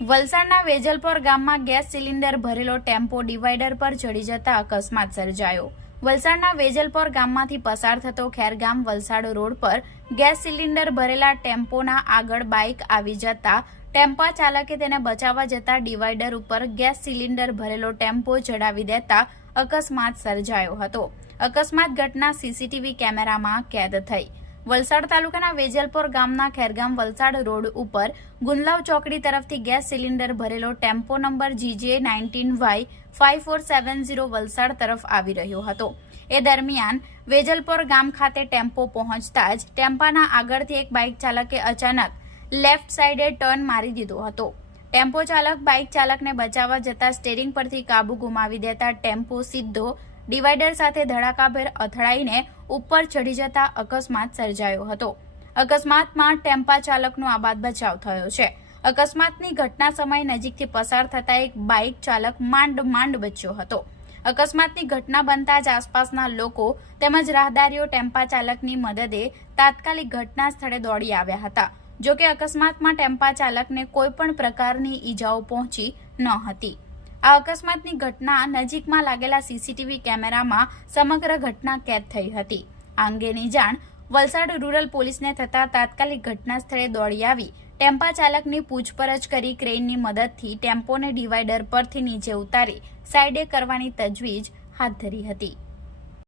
વલસાડના વેજલપોર ગામમાં gas cylinder ભરેલો ટેમ્પો ડિવાઈડર પર ચડી જતા અકસ્માત સર્જાયો। વલસાડના વેજલપોર ગામમાંથી પસાર થતો ખેરગામ વલસાડ રોડ પર ગેસ સિલિન્ડર ભરેલા ટેમ્પોના આગળ બાઇક આવી જતા ટેમ્પા ચાલકે તેને બચાવવા જતા ડિવાઈડર ઉપર ગેસ સિલિન્ડર ભરેલો ટેમ્પો ચડાવી દેતા અકસ્માત સર્જાયો હતો। અકસ્માત ઘટના સીસીટીવી કેમેરામાં કેદ થઈ। વલસાડ તાલુકાના વેજલપોર ગામના ખેરગામ વલસાડ રોડ ઉપર ગુંદલાવ ચોકડી તરફથી ગેસ સિલિન્ડર ભરેલો ટેમ્પો નંબર GJ19Y5470 વલસાડ તરફ આવી રહ્યો હતો। એ દરમિયાન વેજલપોર ગામ ખાતે ટેમ્પો પહોંચતા જ ટેમ્પાના આગળથી એક બાઇક ચાલકે અચાનક લેફ્ટ સાઈડે ટર્ન મારી દીધો હતો। ટેમ્પો ચાલક બાઇક ચાલકને બચાવવા જતા સ્ટીયરિંગ પરથી કાબુ ગુમાવી દેતા ટેમ્પો સીધો ડિવાઈડર સાથે ધડાકાભેર અથડાઈને ઉપર ચડી જતા અકસ્માત સર્જાયો હતો। અકસ્માતમાં ટેમ્પા ચાલકનો આબાદ બચાવ થયો છે। અકસ્માતની ઘટના સમયે નજીકથી પસાર થતા એક બાઇક ચાલક માંડ બચ્યો હતો। અકસ્માતની ઘટના બનતા જ આસપાસના લોકો તેમજ રાહદારીઓ ટેમ્પા ચાલકની મદદે તાત્કાલિક ઘટના સ્થળે દોડી આવ્યા હતા। જોકે અકસ્માતમાં ટેમ્પા ચાલકને કોઈ પણ પ્રકારની ઈજાઓ પહોંચી ન હતી। આ અકસ્માતની ઘટના નજીકમાં લાગેલા સીસીટીવી કેમેરામાં સમગ્ર ઘટના કેદ થઈ હતી। આ અંગેની જાણ વલસાડ રૂરલ પોલીસને થતા તાત્કાલિક ઘટના સ્થળે દોડી આવી ટેમ્પા ચાલકની પૂછપરછ કરી ક્રેનની મદદથી ટેમ્પોને ડિવાઈડર પરથી નીચે ઉતારી સાઈડે કરવાની તજવીજ હાથ ધરી હતી।